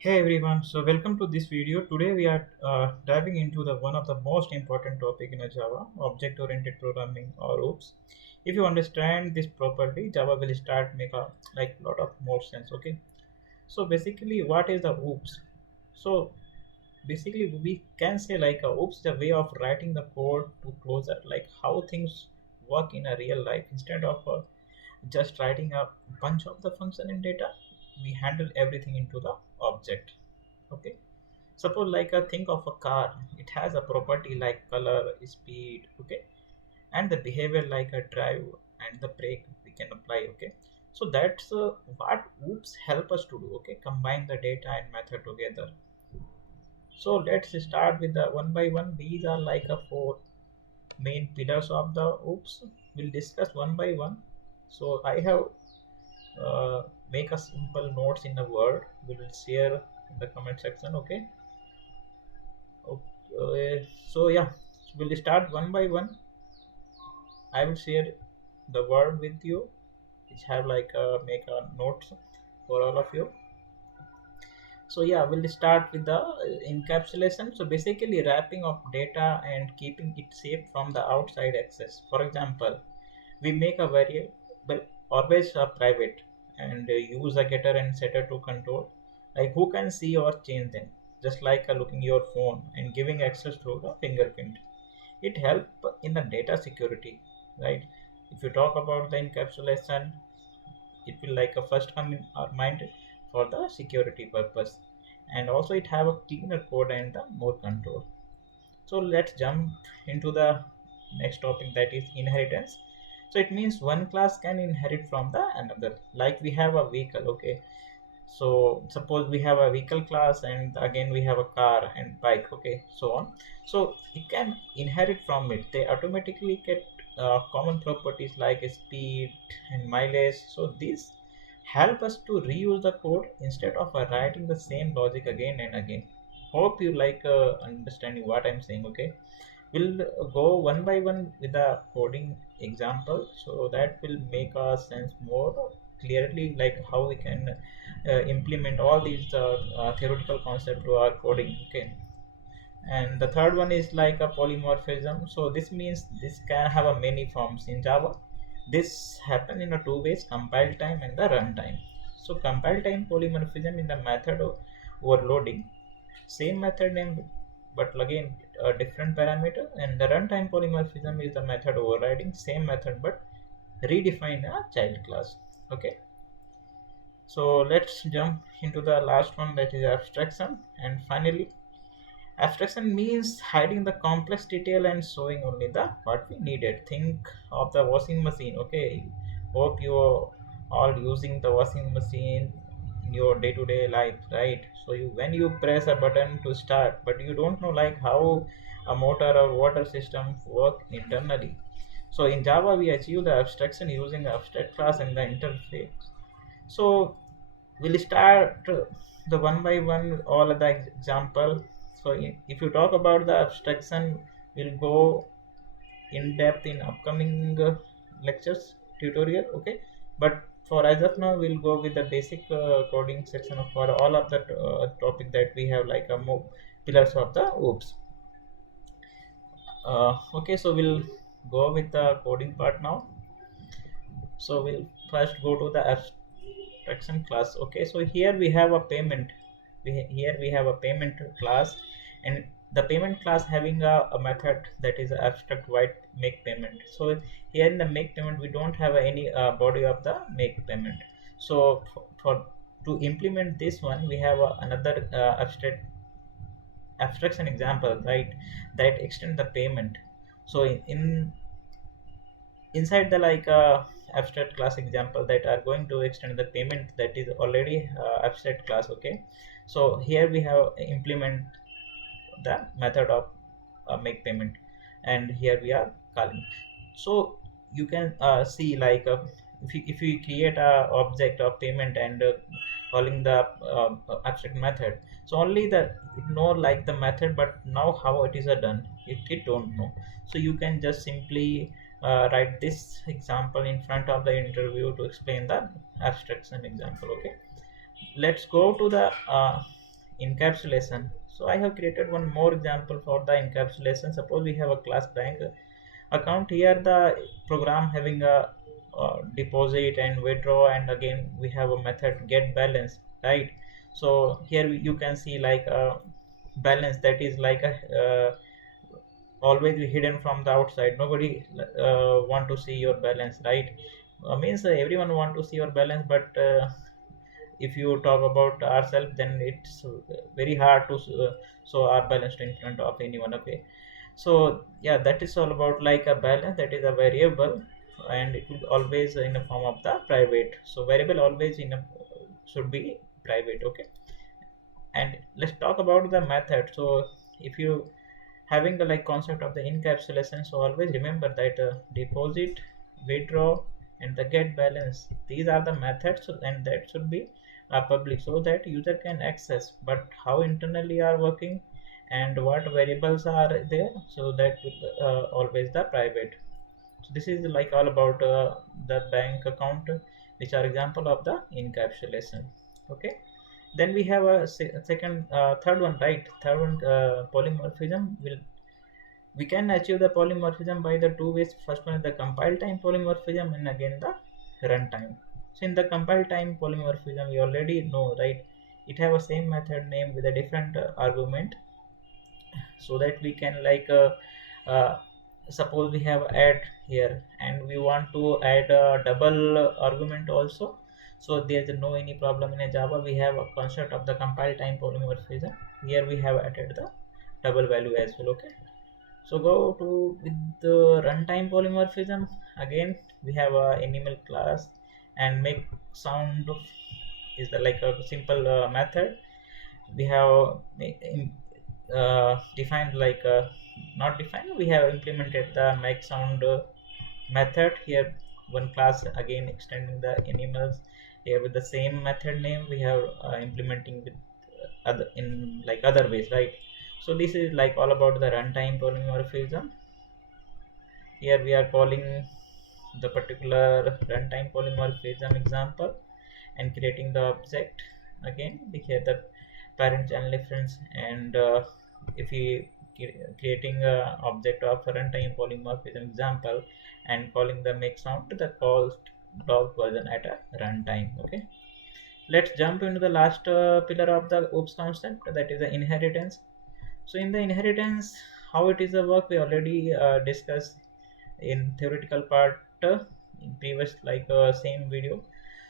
Hey everyone, so welcome to this video. Today we are diving into the one of the most important topic in a Java, object-oriented programming or OOPS. If you understand this properly, Java will start make a lot of more sense. Okay, so basically, what is the OOPS? So basically, we can say like a OOPS is a way of writing the code to closer, like how things work in a real life instead of just writing a bunch of the function in data. We handle everything into the object. Okay, suppose like a think of a car. It has a property like color, speed, okay, and the behavior like a drive and the brake we can apply. Okay, so that's what oops help us to do. Okay, combine the data and method together. So let's start with the one by one. These are like a four main pillars of the oops. We'll discuss one by one. So I have make a simple notes in a word. We will share in the comment section. Okay. Okay, so yeah, we'll start one by one. I will share the word with you, which have like make a notes for all of you. So yeah, we'll start with the encapsulation. So basically, wrapping of data and keeping it safe from the outside access. For example, we make a variable always private and use a getter and setter to control, like who can see or change them, just like looking your phone and giving access through the fingerprint. It help in the data security, right? If you talk about the encapsulation, it will like a first come in our mind for the security purpose, and also it have a cleaner code and the more control. So let's jump into the next topic, that is inheritance. So it means one class can inherit from the another, like we have a vehicle. Okay, so suppose we have a vehicle class and again we have a car and bike, okay, so on. So it can inherit from it. They automatically get common properties like speed and mileage. So these help us to reuse the code instead of writing the same logic again and again. Hope you like understanding what I'm saying. Okay, we'll go one by one with a coding example, so that will make our sense more clearly, like how we can implement all these theoretical concept to our coding. Okay, and the third one is like a polymorphism. So this means this can have a many forms in Java. This happen in a two ways: compile time and the runtime. So compile time polymorphism in the method of overloading, same method name but again a different parameter. And the runtime polymorphism is the method overriding same method but redefine a child class. Okay, so let's jump into the last one, that is abstraction. And finally, abstraction means hiding the complex detail and showing only the what we needed. Think of the washing machine. Okay, hope you are all using the washing machine in your day-to-day life, right? So you, when you press a button to start, but you don't know like how a motor or water system work internally. So in Java, we achieve the abstraction using the abstract class and the interface. So we'll start the one by one all of the example. So if you talk about the abstraction, we'll go in depth in upcoming lectures tutorial. Okay, but for as of now, we'll go with the basic coding section for all of the topic that we have, like a more pillars of the oops. Okay, so we'll go with the coding part now. So we'll first go to the abstraction class. Okay, so here we have a payment. Here we have a payment class, and the payment class having a method that is abstract white make payment. So here in the make payment, we don't have any body of the make payment. So for to implement this one, we have another abstraction example, right, that extend the payment. So in inside the like abstract class example that are going to extend the payment that is already abstract class. Okay, so here we have implement the method of make payment, and here we are calling. So you can see like if you create a object of payment and calling the abstract method, so only the it know like the method, but now how it is done, it don't know. So you can just simply write this example in front of the interview to explain the abstraction example. Okay, let's go to the encapsulation. So I have created one more example for the encapsulation. Suppose we have a class bank account. Here the program having a deposit and withdraw, and again we have a method get balance, right? So here you can see like a balance that is like a always be hidden from the outside. Nobody want to see your balance, right? Means everyone want to see your balance, but if you talk about ourselves, then it's very hard to show our balance in front of anyone. Okay, so yeah, that is all about like a balance that is a variable, and it will always in the form of the private. So variable always in a should be private. Okay, and let's talk about the method. So if you having the like concept of the encapsulation, so always remember that deposit, withdraw, and the get balance, these are the methods, and that should be public so that user can access, but how internally are working and what variables are there, so that will always the private. So this is like all about the bank account, which are example of the encapsulation. Okay, then we have a second third one, right? Third one, polymorphism. Will We can achieve the polymorphism by the two ways. First one is the compile time polymorphism, and again the runtime. So in the compile time polymorphism, we already know, right? It have a same method name with a different argument, so that we can like suppose we have add here and we want to add a double argument also. So there's no any problem in a Java. We have a concept of the compile time polymorphism. Here we have added the double value as well. Okay, so go to with the runtime polymorphism. Again we have a animal class, and make sound is the like a simple method. We have defined like not defined, we have implemented the make sound method here. One class again extending the animals here with the same method name. We have implementing with other in like other ways, right? So this is like all about the runtime polymorphism. Here we are calling the particular runtime polymorphism example and creating the object. Again we have the parent channel reference, and if we creating a object of runtime polymorphism example and calling the make sound to the called dog version at a runtime. Okay, let's jump into the last pillar of the oops concept, that is the inheritance. So in the inheritance, how it is a work, we already discussed in theoretical part in previous like same video.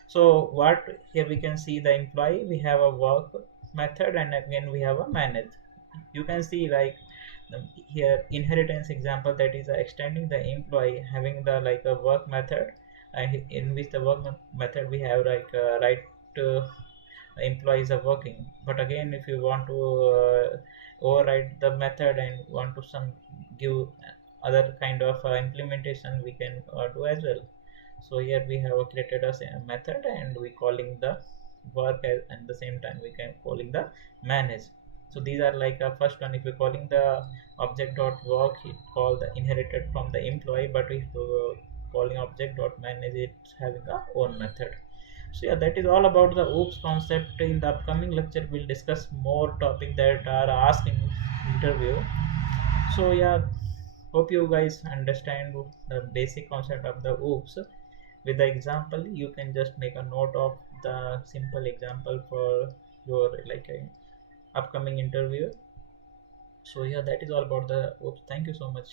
So what here we can see the employee, we have a work method, and again we have a manage. You can see like here inheritance example, that is extending the employee having the like a work method, in which the work method we have like right uh, employees are working. But again if you want to override the method and want to some give other kind of implementation, we can do as well. So here we have created a method, and we calling the work as, and the same time we can calling the manage. So these are like first one, if you're calling the object dot work, it call the inherited from the employee, but if calling object dot manage, it's having a own method. So yeah, that is all about the oops concept. In the upcoming lecture we'll discuss more topic that are asked in interview. So yeah, hope you guys understand the basic concept of the oops. With the example, you can just make a note of the simple example for your like upcoming interview. So yeah, that is all about the oops. Thank you so much.